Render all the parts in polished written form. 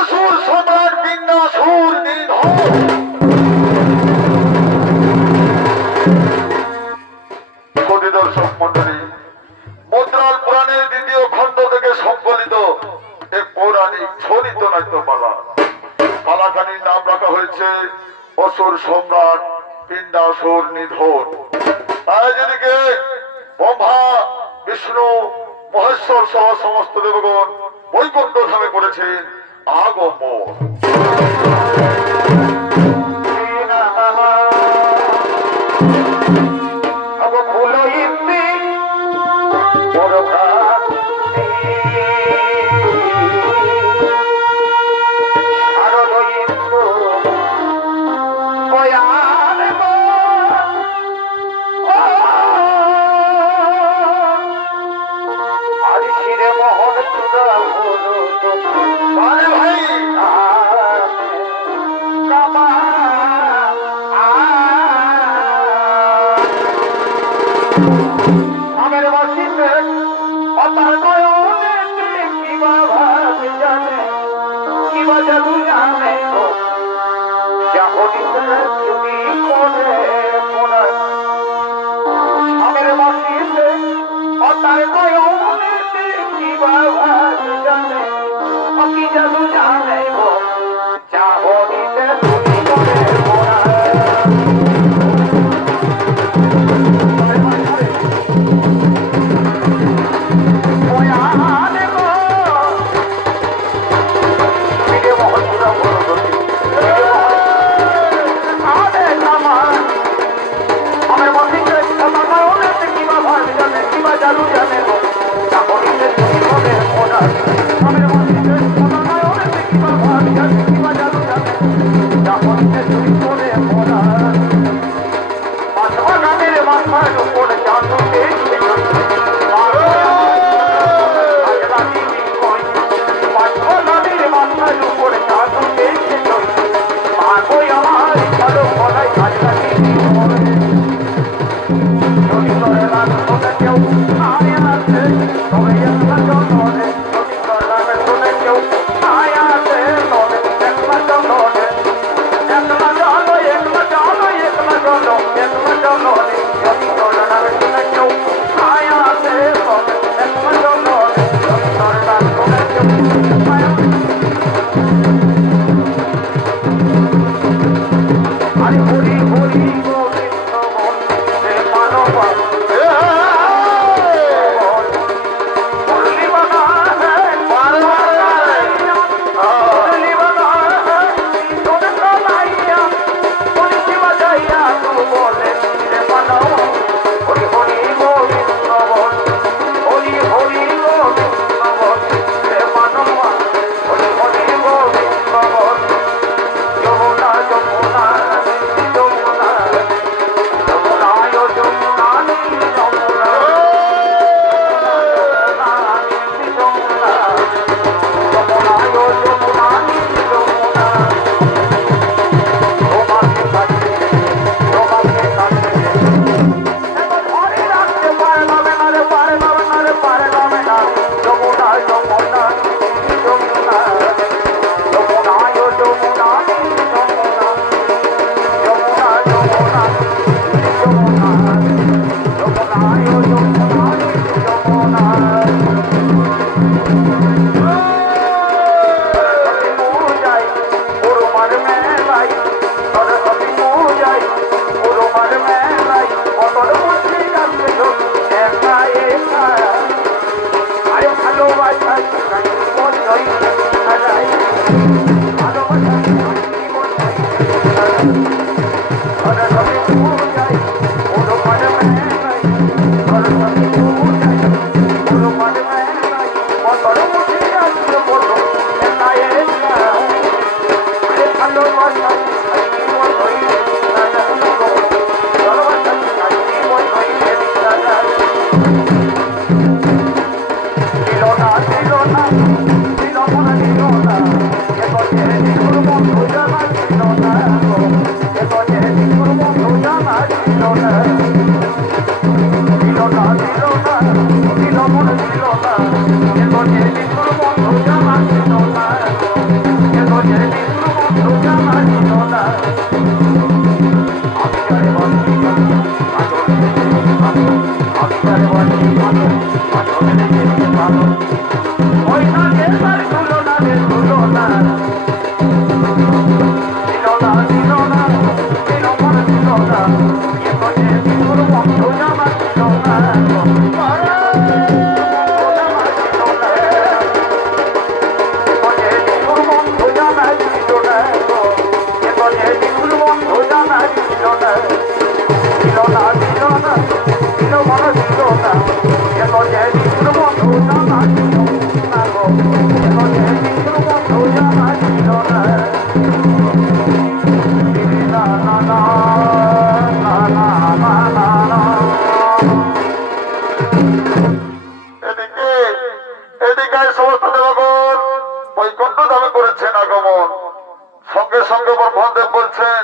অসুর সম্রাট বিন্দাসুর নিধন। দর্শক মন্ডলী, মুদ্রাল পুরাণের দ্বিতীয় খণ্ড থেকে সংকলিত এক পৌরাণিক ছলিত নাট্যমালা। পালাখানির নাম রাখা হয়েছে অসুর সম্রাট বিন্দাসুর নিধন। তাই যেদিকে ব্রহ্মা, বিষ্ণু, মহেশ্বর সহ সমস্ত দেবগণ বৈকুণ্ঠ ধামে করেছেন আগমন। সঙ্গে সঙ্গে ব্রহ্মদেব বলছেন,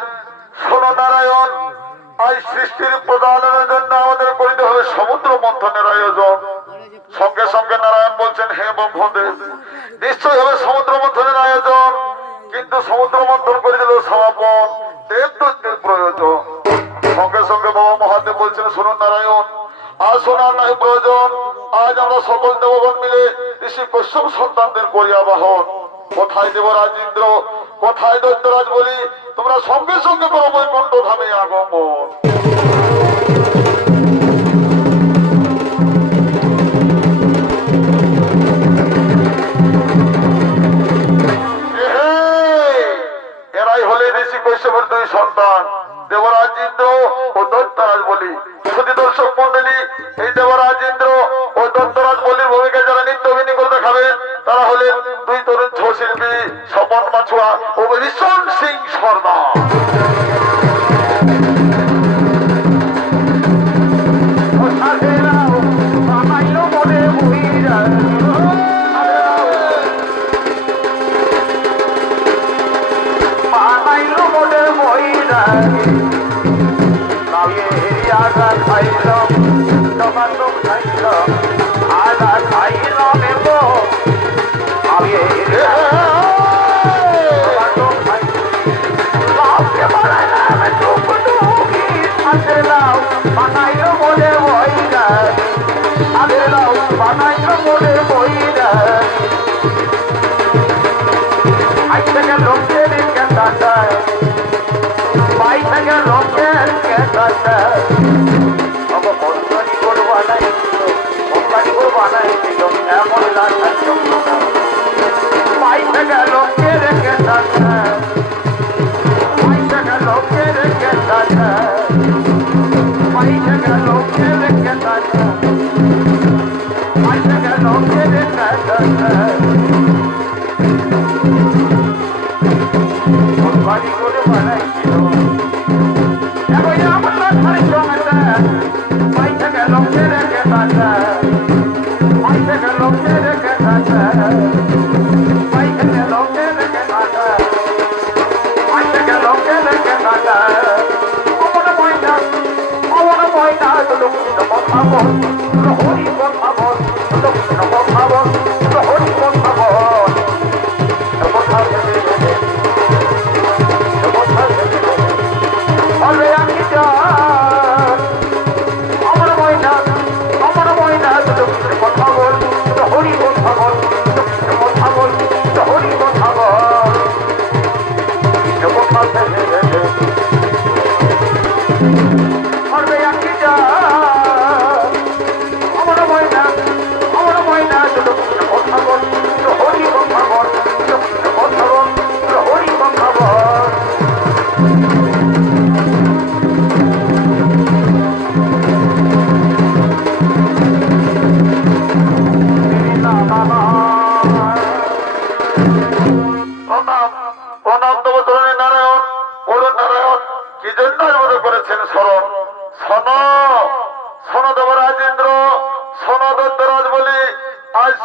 শোনো নারায়ণ, আজ সৃষ্টির প্রদানের জন্য আমাদের করিতে হবে সমুদ্র মন্থনের আয়োজন। সঙ্গে সঙ্গে নারায়ণ বলছেন, হে ব্রহ্মদেব, নিশ্চয় হবে সমুদ্র মন্থনের আয়োজন, কিন্তু সমুদ্র মন্থন করে দিল সমাপন, দেবদৈত্যের প্রয়োজন। সঙ্গে সঙ্গে বাবা মহাদেব বলছেন, শুনুন নারায়ণ, আজ শোনার নাই প্রয়োজন, আজ আমরা সকল দেবগণ মিলে ঋষি কশ্যপ সন্তানদের করি আবাহন। কোথায় দেবরাজ ইন্দ্র, কোথায় দৈত্যরাজ বলি, তোমরা সঙ্গে সঙ্গে করো বৈকুণ্ঠ ধামে আগমন। এরাই হলে ঋষি কশ্যপের দুই সন্তান, দেবরাজ ইন্দ্র ও দৈত্যরাজ বলি। শুধু দর্শক মন্ডলী, এই দেবরাজ ইন্দ্র ও দৈত্যরাজ বলির ভূমিকা যারা নৃত্য অভিনয় করে দেখাবেন, তারা হলেন দুই তরুণ ছৌ শিল্পী স্বপন মাছুয়া ও ভীষণ সিং সর্দার।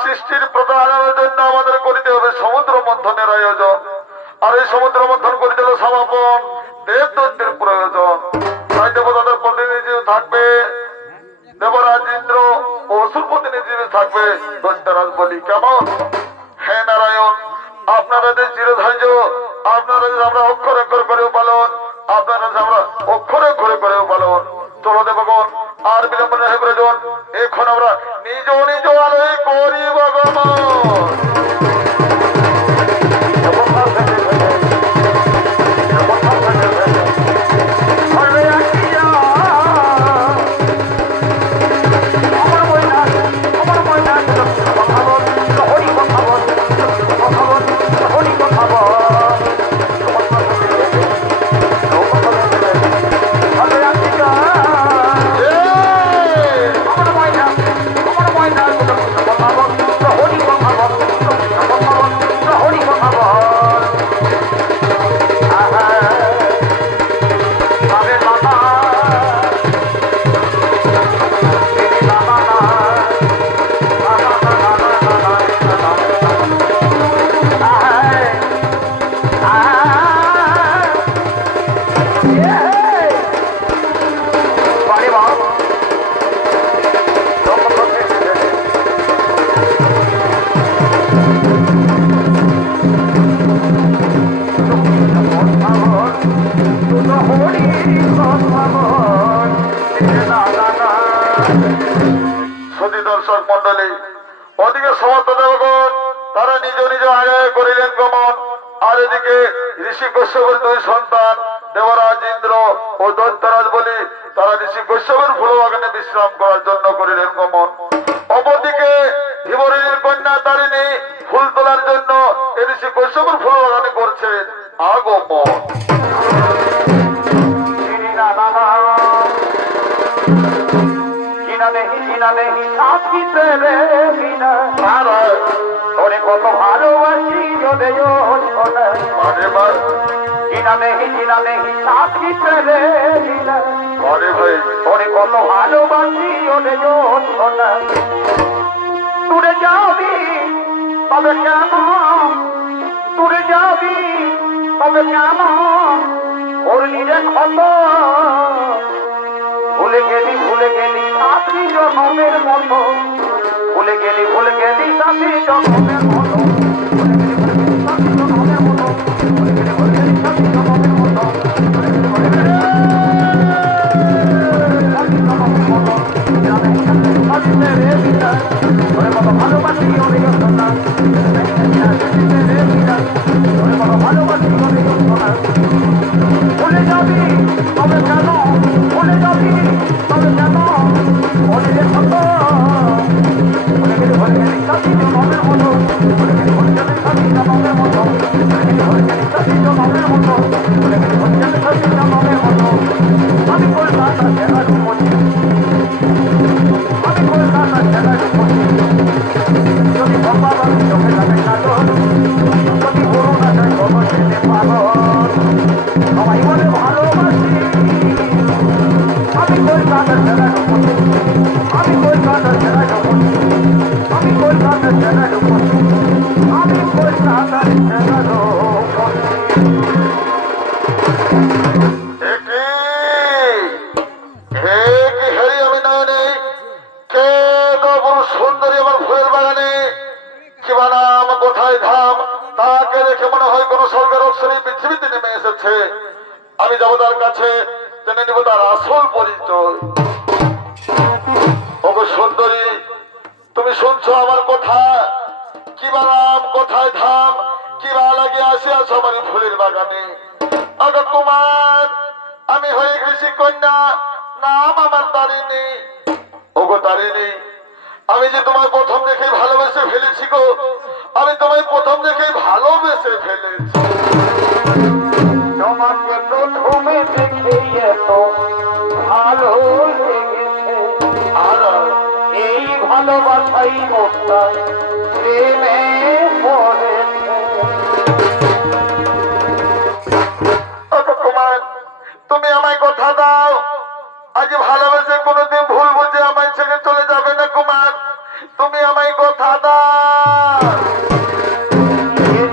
সৃষ্টির প্রদানের জন্য আমাদের করিতে হবে সমুদ্র মন্থনের আয়োজন, আর এই সমুদ্র মন্থন করে দিল সমাপন, দেবদৈত্যের প্রয়োজন। তাই দেবতাদের প্রতিনিধি থাকবে দেবরাজ ইন্দ্র ও অসুর প্রতিনিধি থাকবে দৈত্যরাজ বলি। কেমন? হে নারায়ণ, আপনারা যে চিরধৈর্য, আপনারা যে আমরা অক্ষর অক্ষর করেও পালন, আপনারা যে আমরা অক্ষরে অক্ষরে করেও পালন। চলো দেবগণ, আর বিলম্ব নহে প্রয়োজন, এখন আমরা নিজ নিজ আলোয় করি ভগবান। সতী দর্শক মন্ডলী, ওদিকে সমস্ত দেবগণ তারা নিজ নিজ আগে করিলেন গমন, আর এদিকে ঋষি কশ্যপের দুই সন্তান দেবরাজ ইন্দ্র ও দৈত্যরাজ বলি তারা ঋষি কশ্যপের ফুলবাগানে বিশ্রাম করার জন্য করিলেন গমন। অপরদিকে ধীবরের কন্যা তারিণী ফুল তোলার জন্য এ ঋষি কশ্যপের ফুলবাগানে করছেন আগমন। তোরে কত ভালোবাসি তোরে কত ভালোবাসি দূরে যাবি তবে কেন, দূরে যাবি তবে কেন করলি রে ক্ষত, ভুলে গেলি সাথী জনমের মতো, ভুলে গেলি সাথী জনমের মতো, ভালোবাসি ভুলে যাবি তবে কেন, ভুলে যাবি তবে কেন ভুলে গেলি সাথী জনমের মতো, ভুলে গেলি সাথী জনমের মতো, সাথী জনমের মতো, সাথী জনমের মতো। আমি কলকাতা জেলার উপরে, আমি কলকাতা জেলার উপরে, যদি ভগবান চোখে লাগে কালো, যদি করোনা যায় কত খেতে পারো, সবাই বলে ভালোবাসি। আমি কলকাতা জেলার উপরে, আমি কলকাতা জেলার উপরে, আমি কলকাতা জেলার উপরে, আমি কলকাতা জেলার উপরে। সুন্দরী আমার ফুলের বাগানে কিবা নাম কোথায় ধাম, তাকে দেখে মনে হয় কোন স্বর্গের অপ্সরী পৃথিবীতে নেমে এসেছে। আমি যাবো তার কাছে, জেনে নিব তার আসল পরিচয়। ওগো সুন্দরী, তুমি শুনছো আমার কথা? কিবা নাম কোথায় ধাম, কিবা লাগে আসিয়াছ আমার ফুলের বাগানে? আগো কুমার, আমি হয়ে ঋষি কন্যা, নাম আমার তারিণী। ওগো তারিণী, আমি যে তোমায় প্রথম দেখে ভালোবেসে ফেলেছি গো, আমি তোমায় প্রথম দেখে ভালোবেসে ফেলেছি। তোমাকে প্রথমে দেখে এত ভালো লেগেছে, আর এই ভালোবাসাই মোটা প্রেমে পড়েছে। কুমার, তুমি আমায় কথা দাও, আজ ভালোবেসে কোনোদিন ভুল বুঝে আমায় ছেড়ে চলে যাবে না কুমার। তুমি আমায় কথা দাও।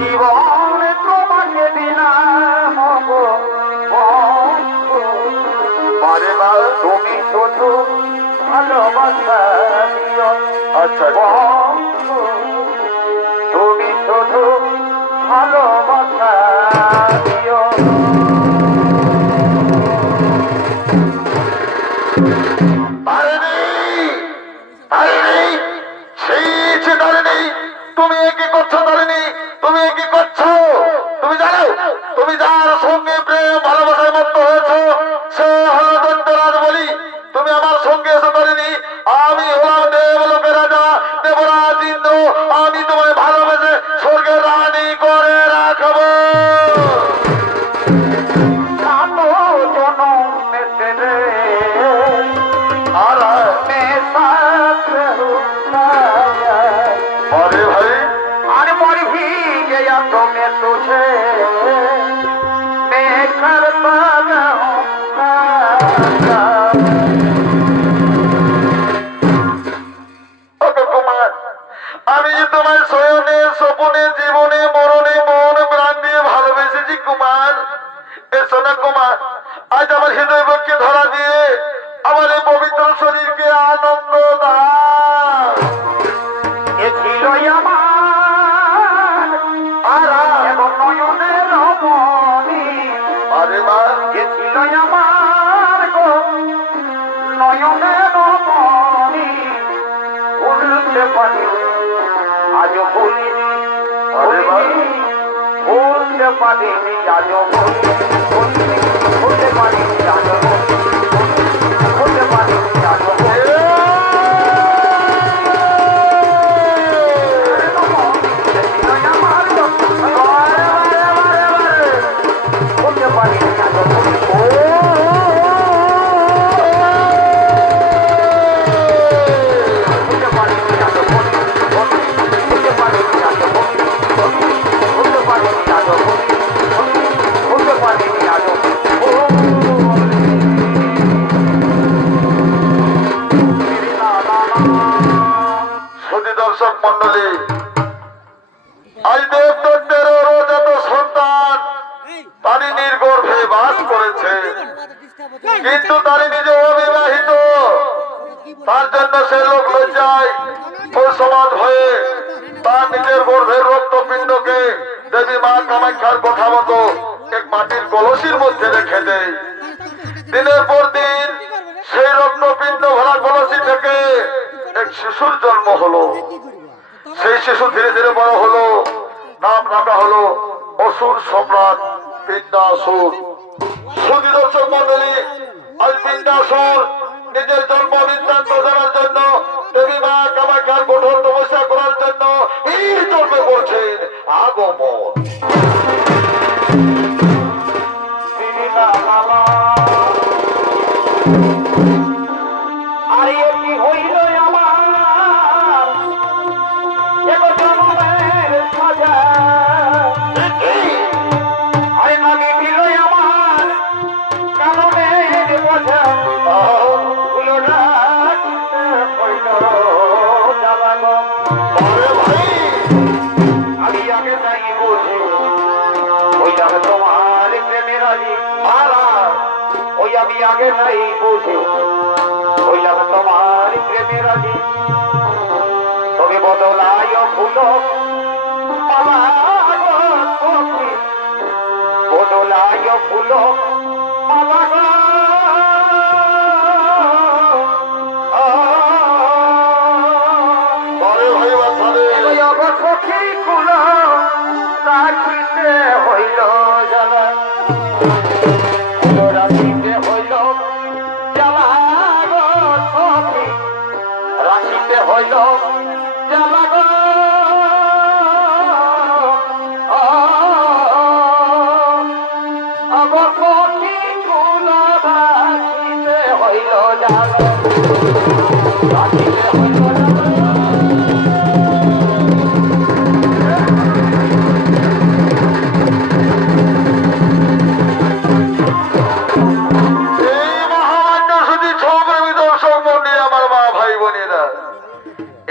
জীবনে তোমাকে দিলাম তুমি শুধু ভালোবাসা দিও। আচ্ছা, তুমি শুধু ভালোবাসা দিও। তুমি কি করছো তারিণী? তুমি কি করছো? তুমি জানো তুমি যার সঙ্গে প্রেম ভালোবাসায় মত্ত হয়েছ সে হলো দৈত্যরাজ বলি। তুমি আমার সঙ্গে এসে তারিণী, আমি হলাম দেবলোকের রাজা দেবরাজ ইন্দ্র। আমি তোমায় ভালোবেসে স্বর্গের রানী করে রাখবো। अरे भाई, अरे मर भी गया तो मैं तुझे, मैं পারিনি আজও হতে পারিনি আজও হতে পারিনি আজও হতে পারিনি আজও সুধী দর্শক মন্ডলী, আজ দেবদত্তের যত সন্তান তারিণীর গর্ভে বাস করেছে, কিন্তু তারিণী যে অবিবাহিত, তার জন্য সে লোক লজ্জায় ও সমাজ হয়ে তার নিজের গর্ভের রক্তপিণ্ডকে দেবী মা কামাখ্যার কথা মতো এক মাটির কলসির মধ্যে রেখে দেয়। দিনের পর দিন সেই রক্তপিণ্ড ভরা কলসি থেকে এক শিশুর জন্ম হলো। সেই শিশু ধীরে ধীরে বড় হলো, নাম রাখা হলো অসুর সম্রাট পিণ্ডাসুর। সুধী দর্শক মন্ডলী, আজ পিণ্ডাসুর নিজের জন্ম বৃত্তান্ত জানার জন্য, দেবী মা কামাখ্যার কঠোর তপস্যা করার জন্য এই জন্মে করছেন আগমন। আরে কি হইল আমার এগো জন্মের সাজা, আরে না মিটিল আমার কারণের বোঝা, হইল না হইল জ্বালানো। আরে ভাই, আমি আগে তাই বুঝি হইলাম তোমার প্রেমে রাজি, ওই আমি আগে তাই বুঝি হইলাম তোমার প্রেমে রাজি। তবে বদলায় ফুল বদলায় ফুল আরে ভাই বাছারে, সখী কুল রাখিতে হইল জ্বালা, রাখিতে হইল জ্বালা গো সখী, রাখিতে হইল জ্বালা গো আগর সখী কুল রাখিতে হইল জ্বালা, রাখিতে হইল জ্বালা। এই মহামান্য সুধী ছপ্রেমী দর্শক মন্ডলী, আমার মা ভাই বোনেরা,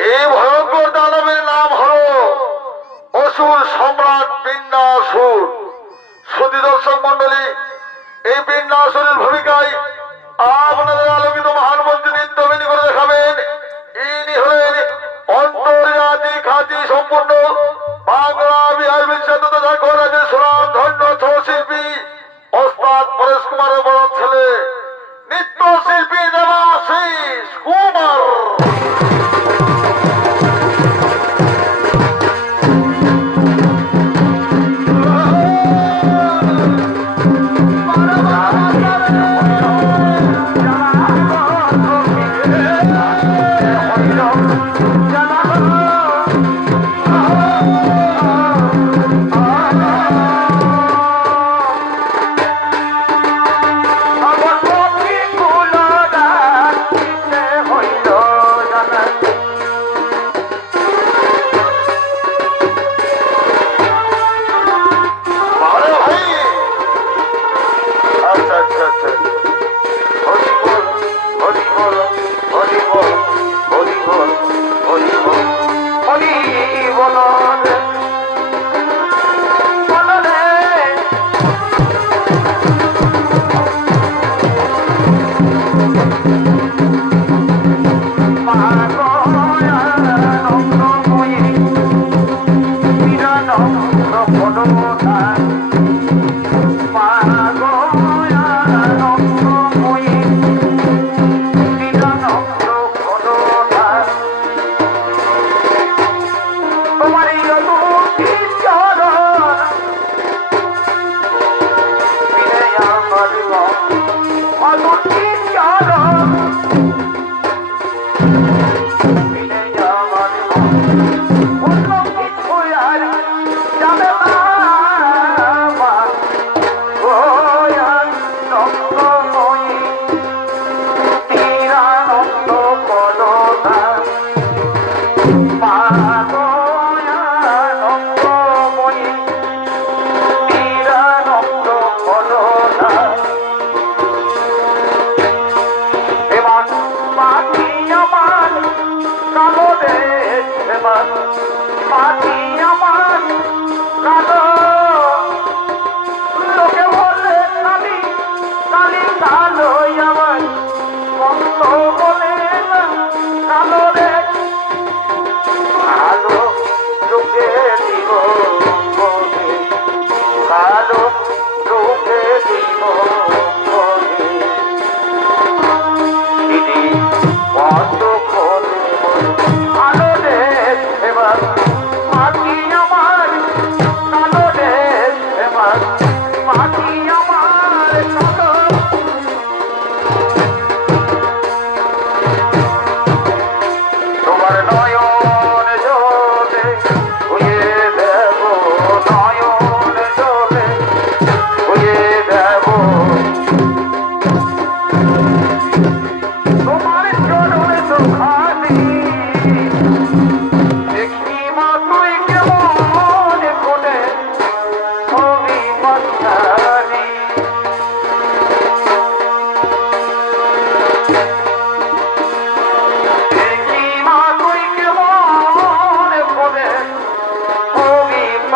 এই ভয়ঙ্কর দানবের নাম হলো অসুর সম্রাট পিণ্ডাসুর। সুধী দর্শক মন্ডলী, এই পিণ্ডাসুরের ভূমিকায় আপনাদের আলোকিত মহান মন্ত্রী নৃত্যবিনী করে দেখাবেন। ইনি হলেন অন্তর্জাতি খ্যাতি সম্পূর্ণ বাংলা বিহার বিখ্যাত তথা রাজ্যের সুনাম ধন্য ছৌ শিল্পী ওস্তাদ পরেশ কুমারের বড় ছেলে নৃত্যশিল্পী দেবাশিস কুমার। জ্বালা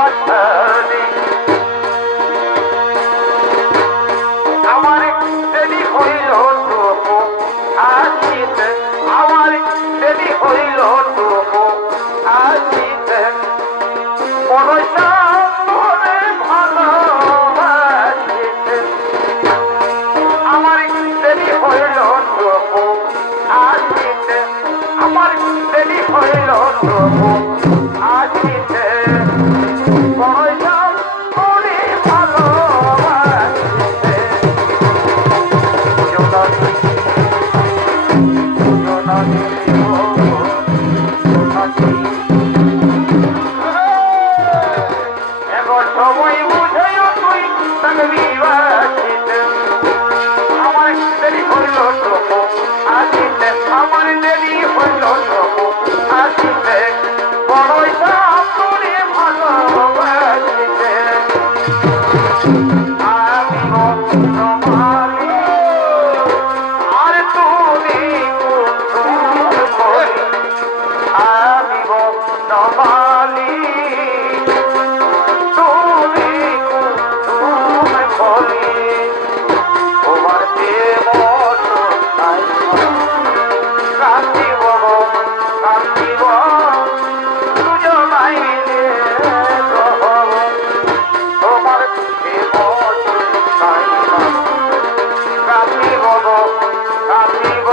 বাসারি আমার দেরি হইল তবু আসিতে আমার দেরি হইল তবু আসিতে পয়সা মনে ভালোবাসিতে আমার দেরি হইল তবু আসিতে আমার দেরি হইল তবু আসিতে পয়সা মনে ভালোবাসিতে জননী এবার সময় বুঝাইও তুই তাকে বিবাহিতে আমার দেরি হইল তবু আসিতে আমার দেরি হইল তবু আসিতে বড়ই সামনে ভালোবাসিতে আমি তোমারি আর তুমি করি আমি তোমারি তুমি বলি তোমার প্রেম নাই কান্দিব কান্দিব দুজনাই মিলে রহব তোমার প্রেম নাই কান্দিব কান্দিব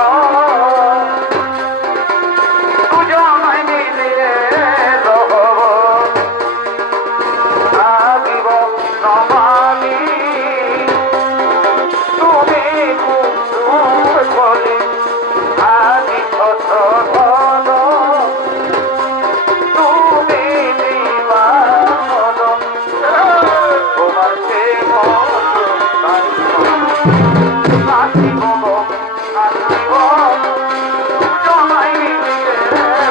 দুজনাই মিলে রহব থাকিব নমানি তুমি কুসুম বলি আমি ছোট ঘন তুমি দিবান তোমার প্রেম নাচিব নাচিব জমাই মিলিয়ে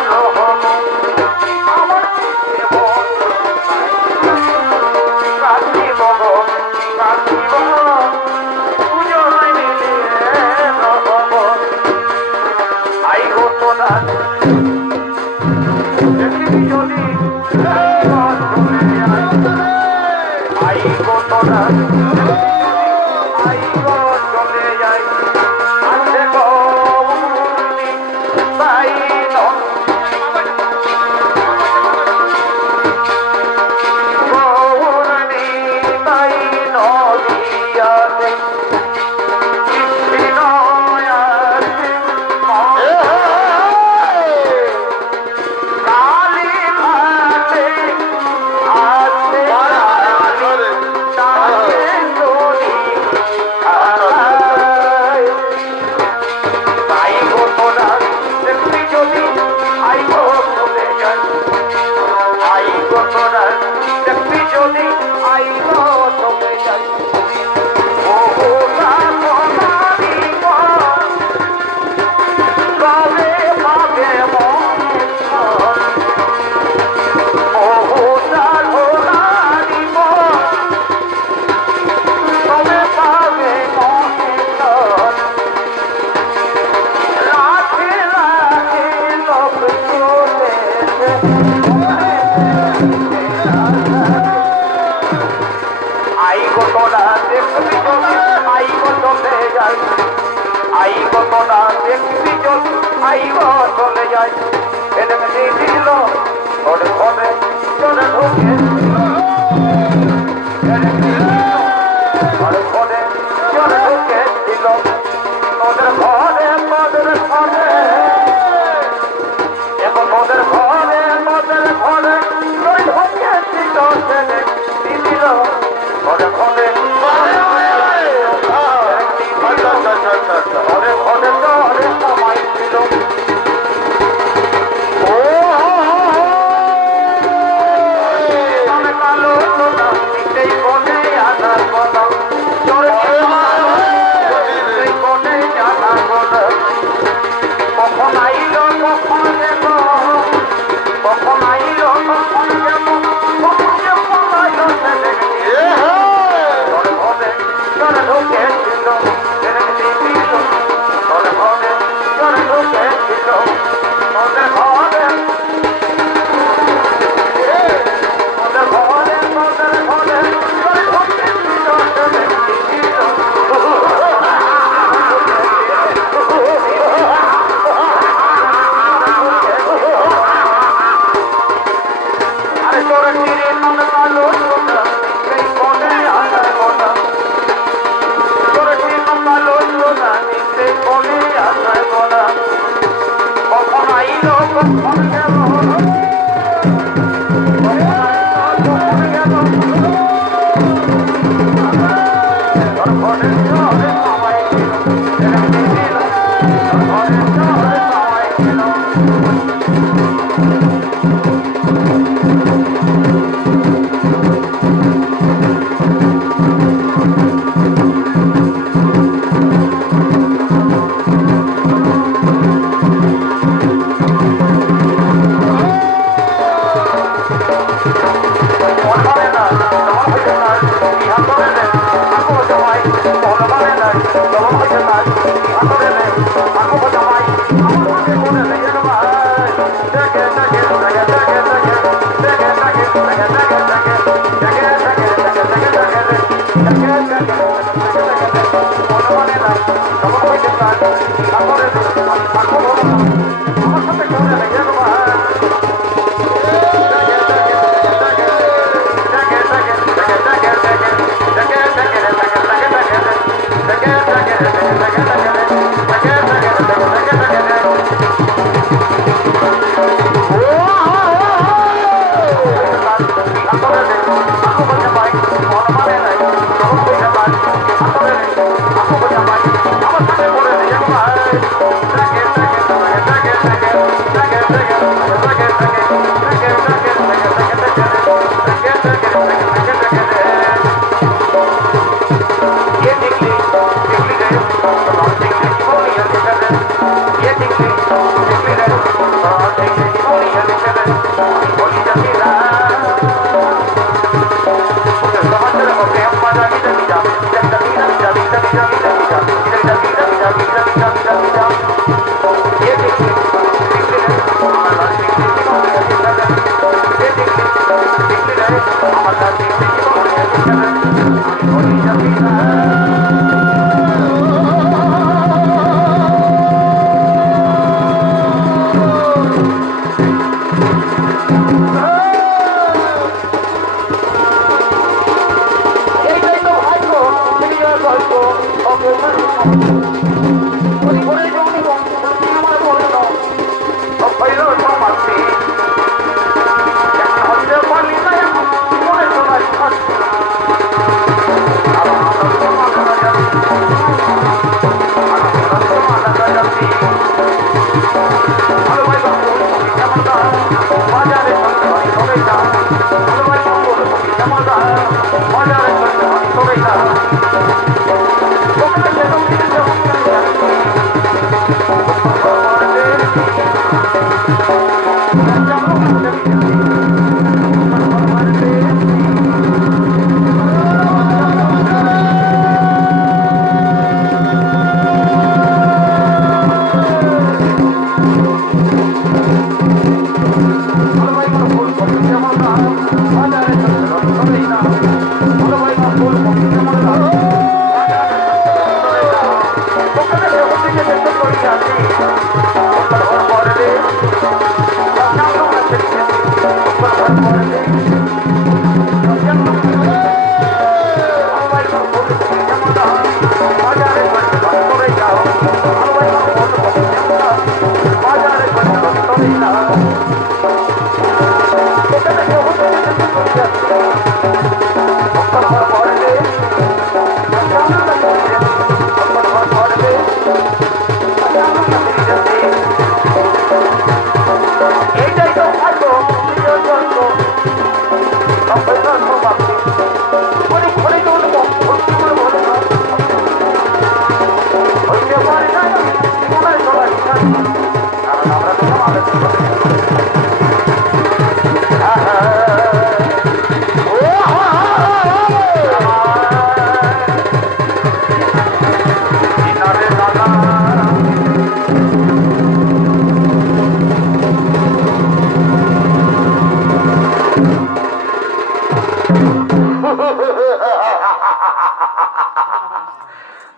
রহব আমার প্রেম কাটিব কাটিব পুজোয় মিলিয়ে রহব আই ঘটনা দেখবি যদি আই ঘটনা আই চলে যাই আছে গৌরী তাই গৌরী তাই নদিয়াতে কৃষ্ণয়াতে কালী ঘাটে আছে তাতে নদী তাই ঘটনা দেখবি যদি আই চলে যায় আই ঘটনা দেখবি যদি আই চলে যায় ও সোনারি কবে পাবে মন ও সোনারি কবে পাবে মন লাখে লাখে লোক চলেছে আই ঘটনা দেখবি যদি আই চলে যায় আই ঘটনা দেখবি যদি আই চলে যায় এনে দিল ওর ঘরে চলে ঢুকে ওর ঘরে চলে ঢুকে দিল ওদের ঘরে এবং ওদের ঘরে ঢুকে দিল ছেলে দিল ওর ঘরে ঘরে ঘরে ঘরে সময় ছিল ও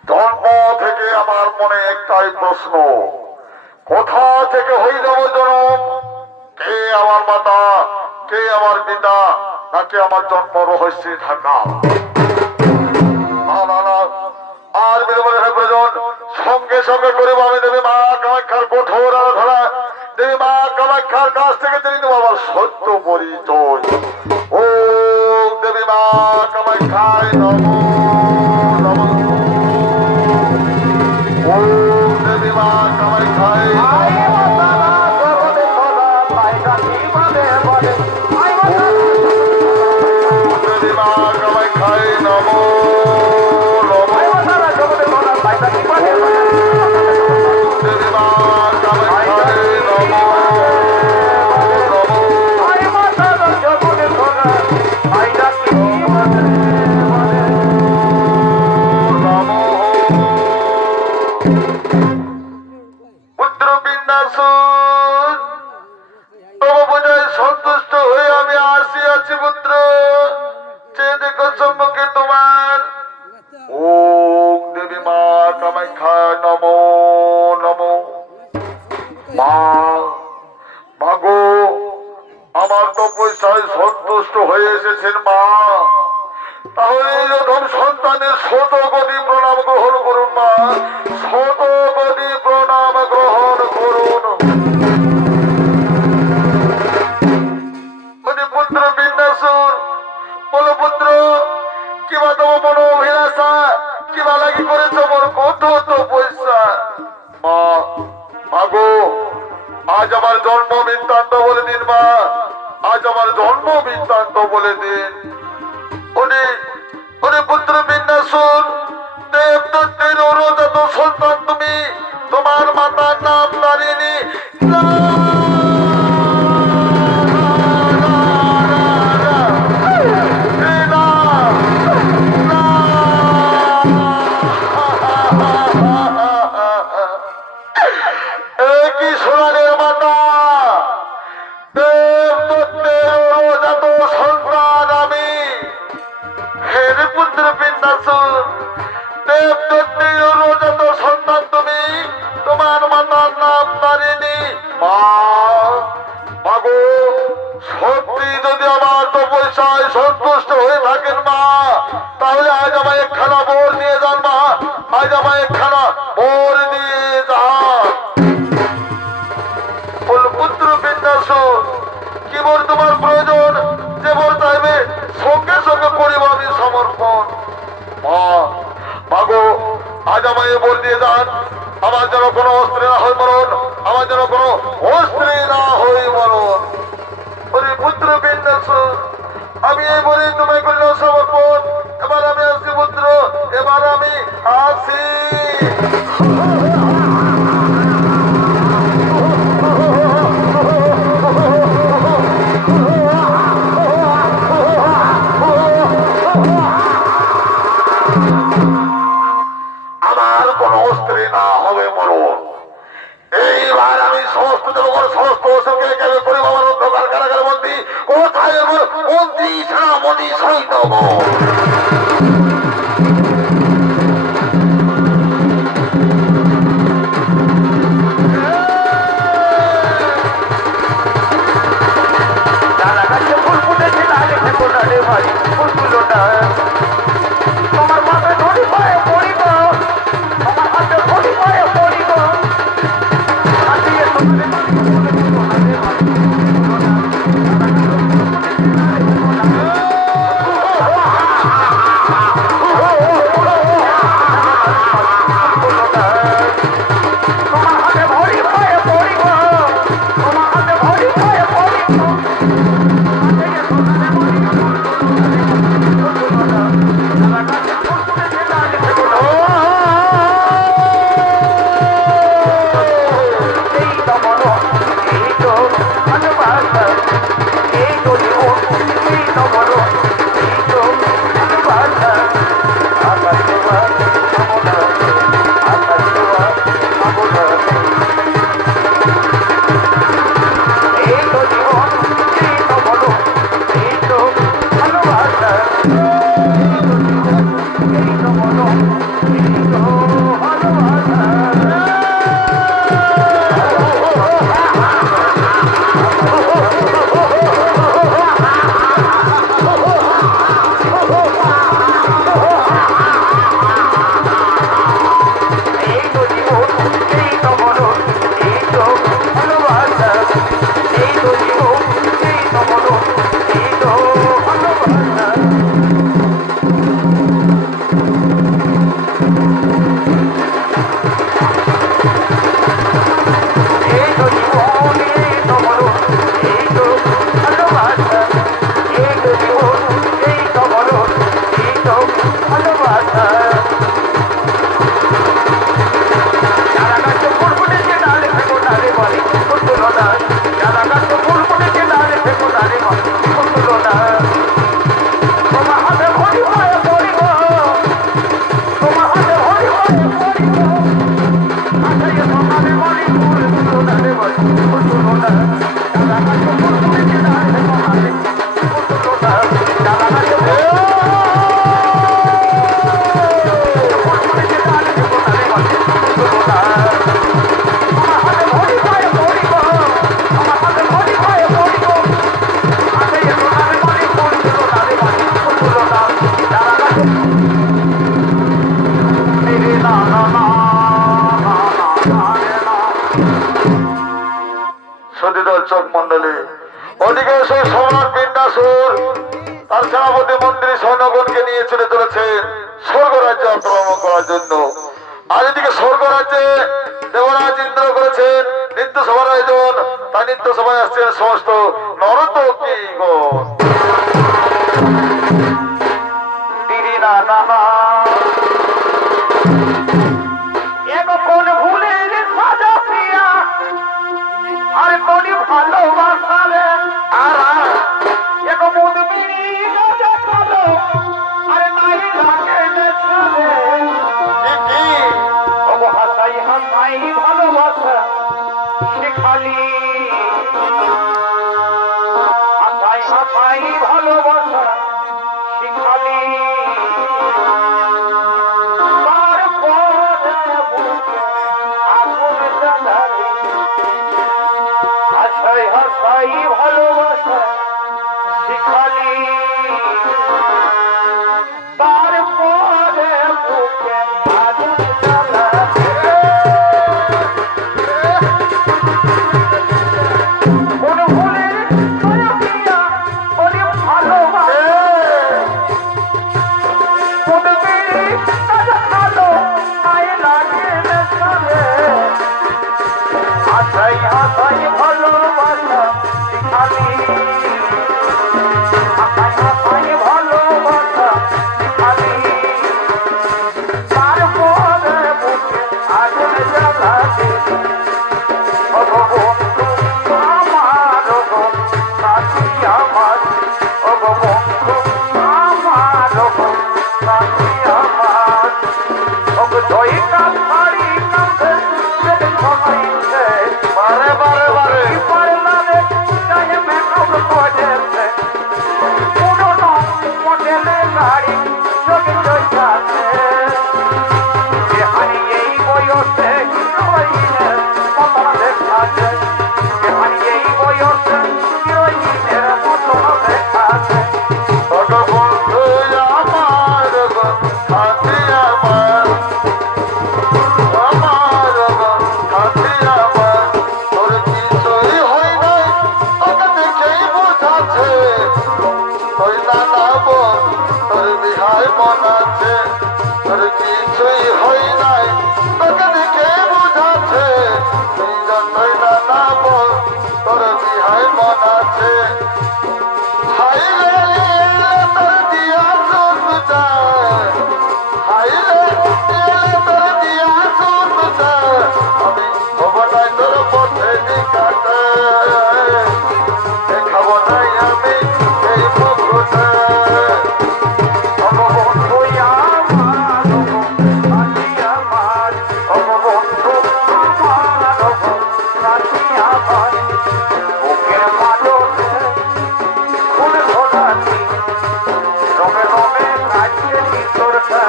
জন্ম থেকে আমার মনে একটাই প্রশ্ন, কোথা থেকে হইল জনম? কে আমার মাতা, কে আমার পিতা, নাকি আমার জন্ম রহস্যে থাকা? না না না, আর বিলম্বের প্রয়োজন। সঙ্গে সঙ্গে করিব আমি দেবী মা কামাখ্যার কঠোর আরাধনা। দেবী মা কামাখ্যার কাছ থেকে তিনি আমার সত্য পরিচয়। ও মা কামাখ্যায় নমো নমঃ। ওম দেবী মা কামাখ্যায় আয় নমো। মাতারা জগতে সদা পায়গা জীবনে বলে আয় মাতারা দেবী মা কামাখ্যায় নমো নমঃ। আয় মাতারা জগতে সদা পায়গা জীবনে বলে দেবী মা কামাখ্যায় নমো নমঃ। আয় মাতারা জগতে সদা পায়গা জীবনে বলে পুত্র বিন্যাসুর তব বোঝায় সন্তুষ্ট হয়ে আমি আসিয়াছি পুত্র। চেয়ে দেখো সম্মুখে তোমার। ওম দেবী মা কামাখ্যা নমো নমো। মা মাগো আমার তপস্যায় সন্তুষ্ট হয়ে এসেছেন মা। তাহলে এই রকম সন্তানের শতকোটি প্রণাম গ্রহণ করুন মা, শতকোটি প্রণাম গ্রহণ করুন। পুত্র বিন্যাসুর বলো পুত্র, কিবা তোমার মনো অভিলাষা, কিবা লাগি করেছ মোর কঠোর তপস্যা। মা মাগো আজ আমার জন্ম বৃত্তান্ত বলে দিন মা, আজ আমার জন্ম বৃত্তান্ত বলে দিন। ওরে ওরে পুত্র বিন্যাসুর, দেবদত্তের অরজাত সন্তান তুমি, তোমার মাতার নাম তারিণী। না, এ না, না। এ কি সোনারের মাতা, দেবদত্তের অরজাত সন্তান আমি। হেরে পুত্র বিন্যাসুর, দেবদত্তের অরজাত সন্তান তুমি, তোমার মাতার নাম তারিণী। মা মাগো সত্যি যদি আমার তপস্যায় সন্তুষ্ট হয়ে থাকেন মা, তাহলে আজ আমায় একখানা বোর নিয়ে যান মা, আজ আমায় একখানা বোর নিয়ে যান। বল পুত্র বিন্যাসুর, কি বল তোমার প্রয়োজন, যে বল চাইবে সঙ্গে সঙ্গে করিব আমি সমর্পণ। মা মাগো আজ আমায় বল দিয়ে যান, আমার যেন কোনো অস্ত্রে না হয় মরণ, আমার যেন কোনো অস্ত্রে না হয় মরণ। ওরে পুত্র বিন্যাসুর, আমি এই বলে তোমায় করিলাম সমর্পণ। এবার আমি আসি পুত্র, এবার আমি আসি। আমার কোন অস্ত্রে না হবে মরণ। এইবার আমি সমস্ত জনগণ সমস্ত অসুরকে কেবে করিব আমার অন্ধকার কারাগারে বন্দী। কোথায় আমার মন্ত্রী সেনাপতি সৈন্যগণ? ডালা গাছে ফুল ফুটেছে লাগে খেতো না রে ভাই, ফুল ফুলো না। তোমার মাথায় ধরি পায়ে পড়িব, তোমার হাতে ধরি পায়ে পড়িব। আসিয়ে তোমারে মালিক বলে দিব না রে ভাই, ফুলো না। তোমার হাতে ধরি পায়ে পড়িব, তোমার হাতে ধরি পায়ে পড়িব। আসিয়ে তোমারে মালিক বলে দিব না রে ভাই, ফুলো না। এই তো বলো এই তো ভালোবাসা যারা গাছ ফুল ফুটেছে ডালে ফেঁকো ডালে বলে ফুল তুলো না যারা গাছ ফুল ফুটেছে ডালে ফেঁকো ডালে বলে ফুল তুলো না তোমার হাতে ভরি হয়ে পড়িব তোমার হাতে ভরি হয়ে পড়িব আশায় তোমারে বলি ফুল তুলো না রে বলে ফুল তুলো না যারা গাছ ফুল ফুটেছে ডালে ফেঁকো ডালে ফুল তুলো না যারা গাছ ফুল ফুটেছে ডালে ফেঁকো ডালে বলে ফুল তুলো না সতীদল চক মন্ডলী ওদিকে সেই সম্রাট বিন্দাসুর তার সেনাপতি মন্ত্রী সৈন্যগণকে নিয়ে চলে চলেছেন স্বর্গ রাজ্যে আক্রমণ করার জন্য। আর এদিকে স্বর্গ রাজ্যে দেবরাজ ইন্দ্র করেছেন নিত্য সভার আয়োজন। তাই নিত্য সভায় আসছেন সমস্ত নরতকীগণ। দিদি না না না এগো কোন ভুলের সাজা প্রিয়া আর কোনি ভালোবাসালে আর এগো মুদ মিনি রাজা কালো আরে নাই লাগে নেছালে কি ওগো হাসাই হাসাই ভালোবাসা শেখালি হাসাই হাসাই ভালোবাসা শিখালি তারপরে বুকে আগুন জ্বালালি হাসাই হাসাই ভালোবাসা শিখালি তারপরে বুকে আগুন জ্বালালি কোন ভুলের ছায়া দিয়া বলি ভালোবাসা হাসাই হাসাই ভালোবাসা শিখালি হাসাই হাসাই ভালোবাসা শিখালি তারপরে বুকে আগুন জ্বালালি ও বন্ধু আমার গো সাথী আমার ও বন্ধু আমার গো সাথী আমার ও জয় কাছাড়ি কাছে সবাইছে বারে বারে বারে পারলারে চাই মেকআপ করেছে পুরনো মডেলের গাড়ি চোখে চোখাছে যে হারিয়ে এই বয়সে হিরোইনের মতন দেখাছে যে হারিয়ে এই বয়সে হিরোইনের মতন দেখাছে ছোট বন্ধু আমার গো সাথী আমার আমার গো সাথী আমার তোর কিছুই হয় নাই তোকে দেখেই বোঝাচ্ছে তোর নানা বোন তোর বিহাই মন আছে তোর কিছুই হয় নাই তোকে দেখেই বোঝাচ্ছে তুই যতই নানা বোন তোর বিহাই মন আছে হাই রে তোর দিয়া সুন্দর হাই রে তোর দিয়া সুন্দর আমি হব নাই তোর পথে নিকাটে দেখাবো নাই আমি এই মুখটা বন্ধু আমার সাথী আমার বন্ধু আমার সাথী আমার বুকের মাঝে ফুল ধরানি রঙে রঙে কাটিয়ে ভিতরটা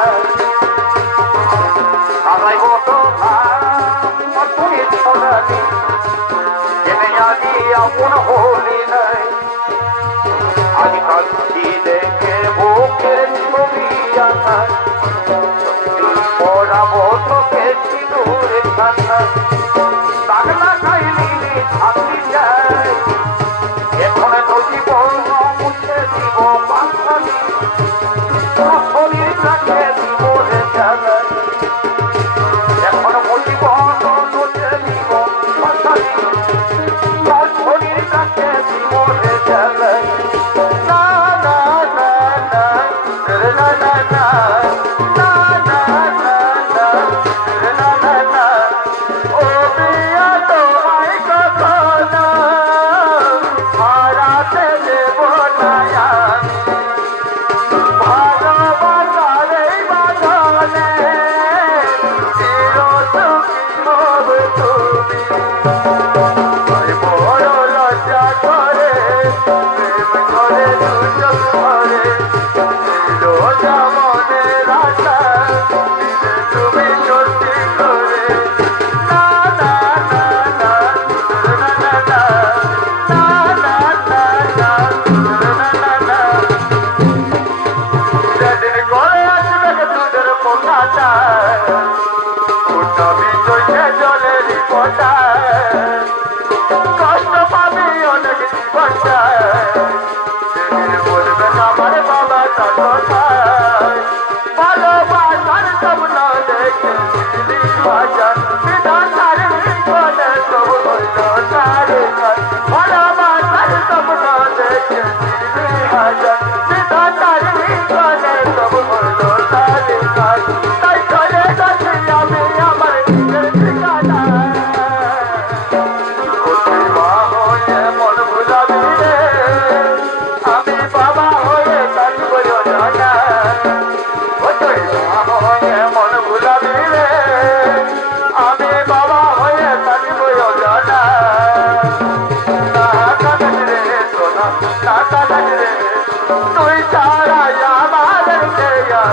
সবাই মতো তুই ধরানি জেনে আজি আপন হলি নাই আজকাল দেখে বুকের ছবি আনা পড়াবো তোকে সিঁদুর খানা পাগলা খাইলি থাকি যায় এখন তো জীবন মুছে দিব পাখালি তোর শরীরটাকে দিব রে জ্বালায় এখন জীবন মুছে দিব পাখালি তোর শরীরটাকে দিব রে জ্বালায় না না না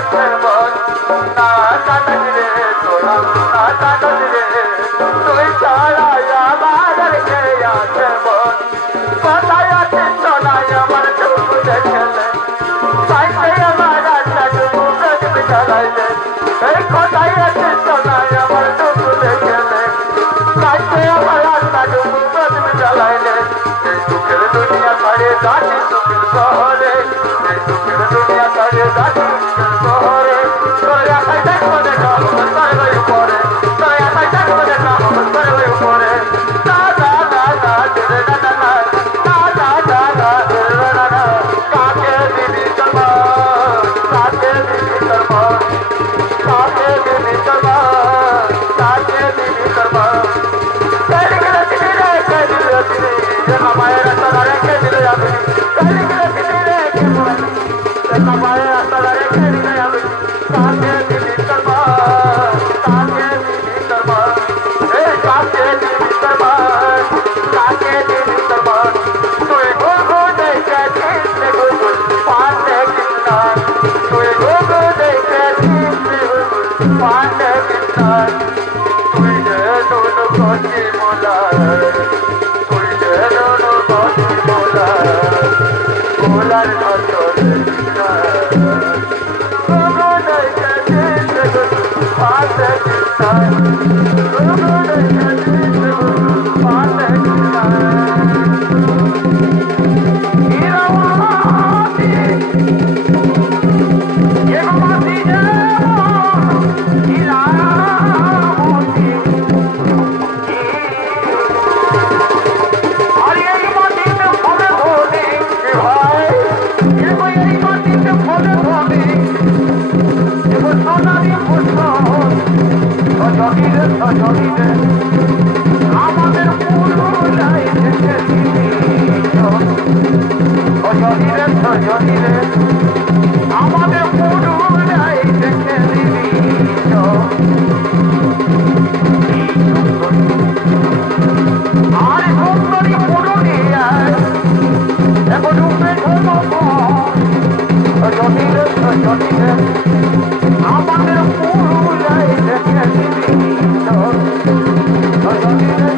আছে মন না কাটাস রে তোরা না কাটাস রে তুই ছাড়া আমার আর কে আছে মন কোথায় আছে সোনাই আমার চোখ দেখেলে সাইতে আমার রাস্তাটুকু প্রদীপ জ্বালাইলে এই কোথায় আছে সোনাই আমার চোখ দেখেলে সাইতে আমার রাস্তাটুকু প্রদীপ জ্বালাইলে এই দুঃখের দুনিয়া ছাড়ে যাচ্ছি সুখের শহরে এই দুঃখের দুনিয়া ছাড়ে যাচ্ছি সুখের শহরে তোর একাই দেখবো দেখা আমার তার উপরে তোর একাই দেখবো দেখা আমার তার উপরে না না না না রে না না না না না না না রে না না কাকে দিবি কর্মা কাকে দিবি কর্মা কাকে দিবি কর্মা কাকে দিবি কর্মা তেরি গেলে দিবি রে কে দিবি রে আমায় রাস্তা রেখে দিলে যাবে তেরি গেলে দিবি রে কে বলি আমায় রাস্তা রেখে দিলে যাবে কাকে দিবি কর্মা কাকে দিবি কর্মা এই কাকে দিবি কর্মা কাকে দিবি কর্মা তুই গোগো দেখে দিলে গোগো পাতে কিনা তুই গোগো দেখে দিলে গোগো পাতে কিনা তুই যে নুন কচি মোলা তুই যে নুন কচি মোলা মোলার ভেতরে কিনা গোগো দেখে দিলে গোগো পাতে কিনা গোগো দেখে দিলে গোগো পাতে কিনা ইরাওয়াতি এগোমাতি যাবো ইরাওয়াতি আর এই মাটিতে ফলে ধনে কি ভাই এই মাটিতে ফলে ধনে এগো সোনারি পুষ্প সজনি রে আমাদের পুরুলাই দেখে দিবি সজনি রে আমাদের পুরুলাই দেখে দিবি আর সুন্দরী পুরুলিয়ায় এখন রূপে সজনি রে আমাদের পুরুলাই দেখে দিবি সজনি রে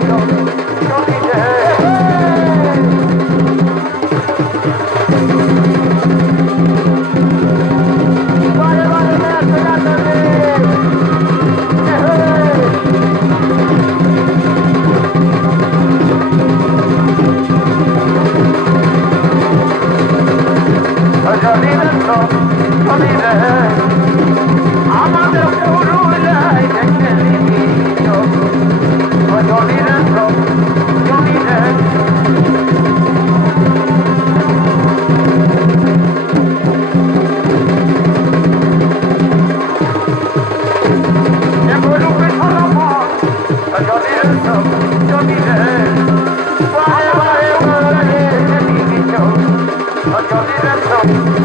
বারে বারে নাচে নাচে রে আমাদের পুরুলাই দেখে দিবি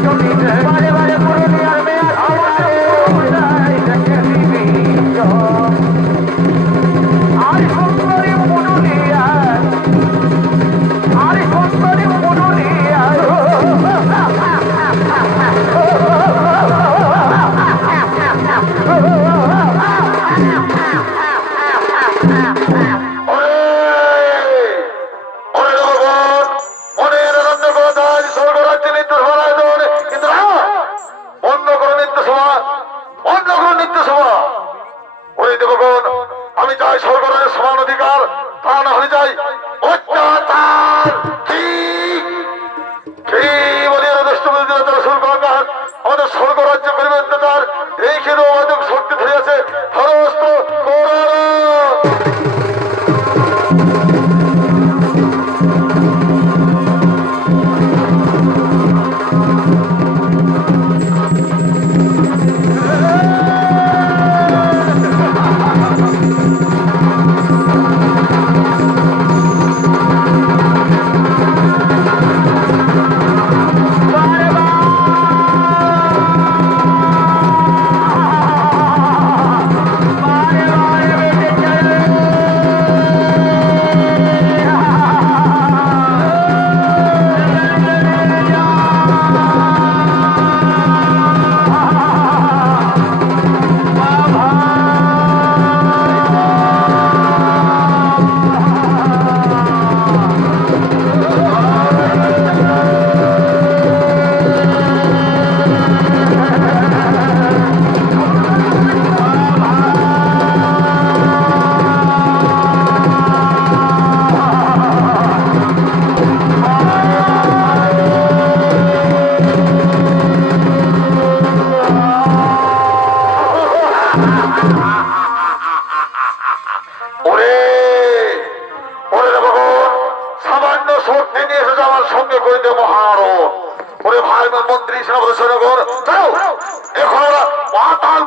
জনি রে বারে বারে পুরুলিয়ার মেয়ে আমাদের পুরুলাই দেখে দিবি আর সুন্দরী পুরুলিয়া আর সুন্দরী পুরুলিয়া আমি চাই সরকারের সমান অধিকার তা না হলে যাই অত্যাচার আমাদের স্বর্গ রাজ্য করিবে অত্যাচার এই খেলে আমাদের শক্তি ধরিয়াছে ধরস্ত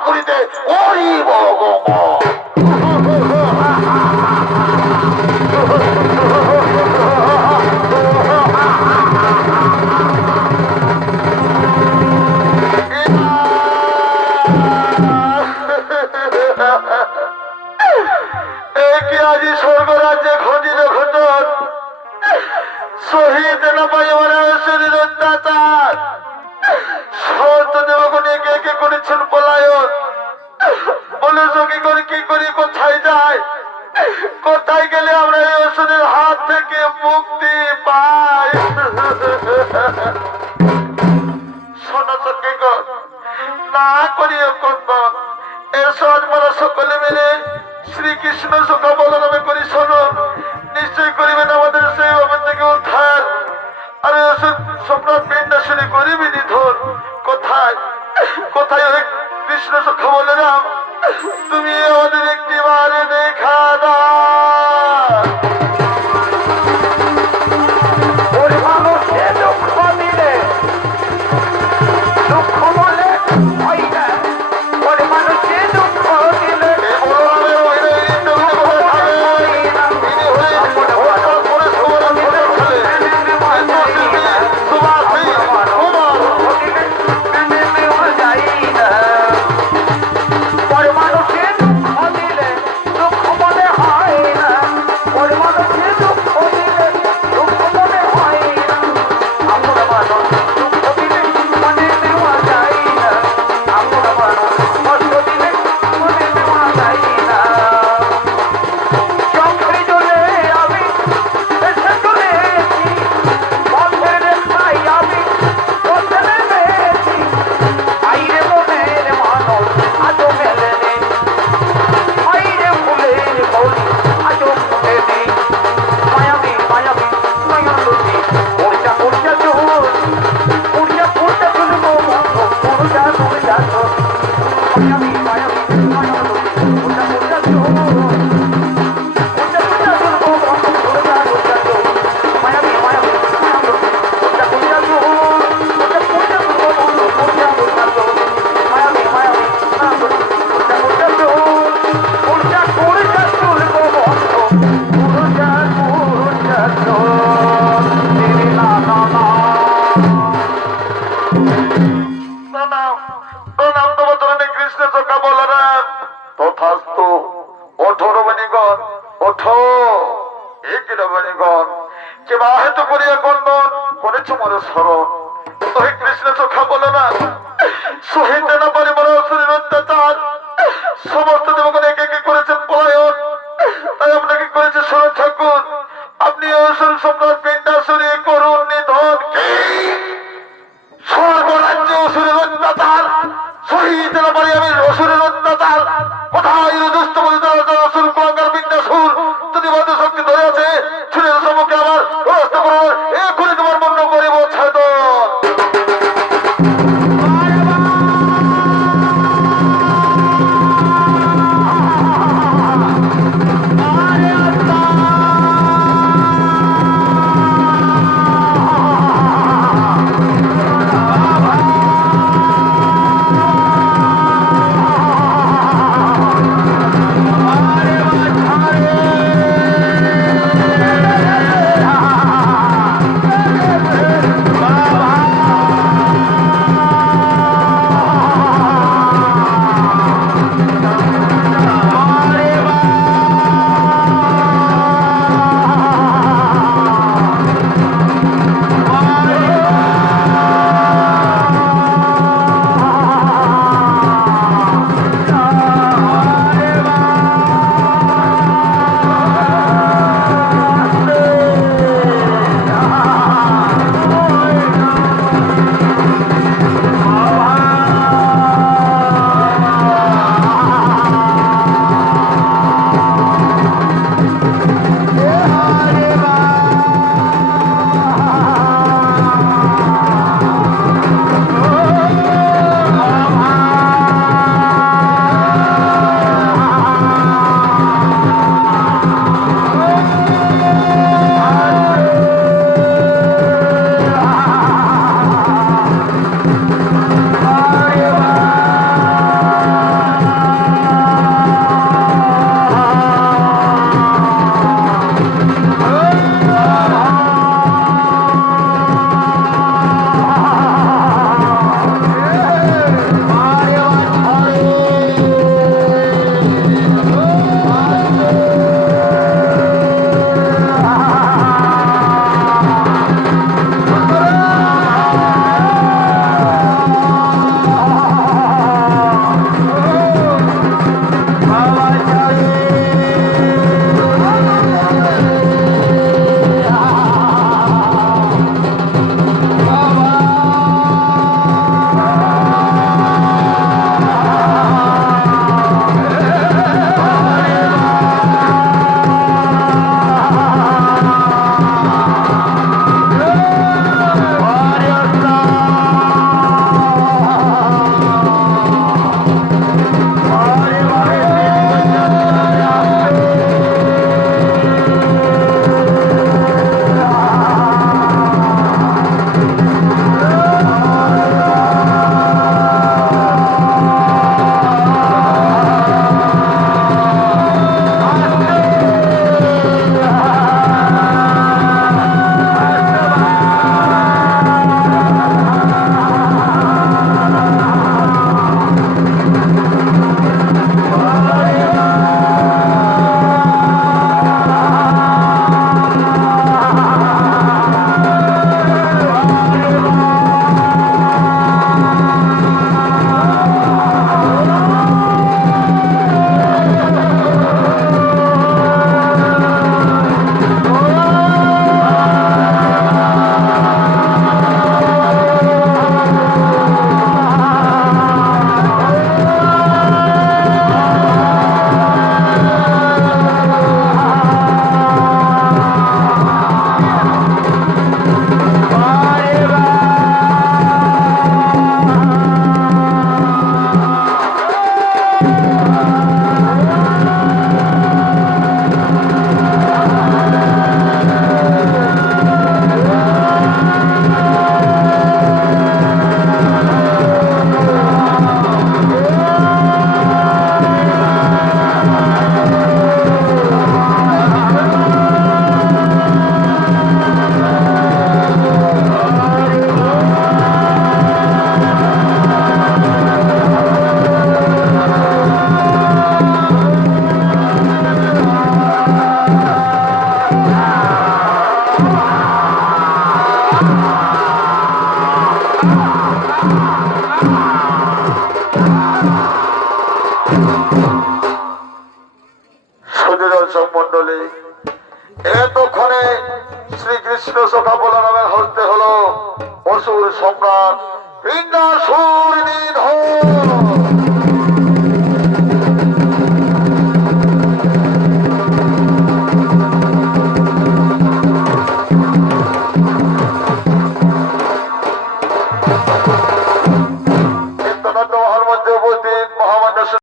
করিতে ওই ভগবান। কি আজি স্বর্গরাজ্যে ঘটিল ঘটন, শহীদ না পাই আমার শরীর অত্যাচার, সত দেবগণে কে কে করেছেন পলায়ন। বলেছ কি করি কি করি, কোথায় যায়, কোথায় গেলে আমরা এই অসুরের হাত থেকে মুক্তি পাই। শোনো কি কর না করিও কন্দন, এর সহজ মারা সকলে মিলে শ্রীকৃষ্ণ সুখা বলরামে করি শোনো, নিশ্চয় করিবেন আমাদের সেই ভাবে থেকে উদ্ধার। আর সম্রাট বিন্দাসনী করিবি নিধন। কোথায় কোথায় ওই কৃষ্ণ সুখা বলরাম, তুমি আমাদের একটি বারে দেখা দাও। ওর মানুষে দুঃখ দিলে দুঃখ বলে হয় না, ওর মানুষে দুঃখ দিলে কৃষ্ণ চোখা বলরাম তথাস্তু। ওঠো রমণীগণ ওঠো, এক রমণীগণ কে বাহিত করিয়া কন্দন করেছ মোর স্মরণ। ওই কৃষ্ণ চোখা বলরাম সহিতে না পারি মোর অসুরের অত্যাচার, সমস্ত দেবগণ একে একে করেছেন পলায়ন। তাই আপনাকে করেছে শরৎ ঠাকুর, আপনি অসুর সম্রাট বিন্দাসুরে করুন নিধন। কি স্বর্গরাজ্যে অসুরের অত্যাচার, শহীদ না পারি আমি অসুরের অত্যাচার। কোথায় দুষ্ট অসুর কুলাঙ্গার বিন্দাসুর, যদি বদ্ধ শক্তি ধরে আছে ছুড়ে সম্মুখে আমার ব্যবস্থা করুন, এখনই তোমার মন্য করিব ছাদন।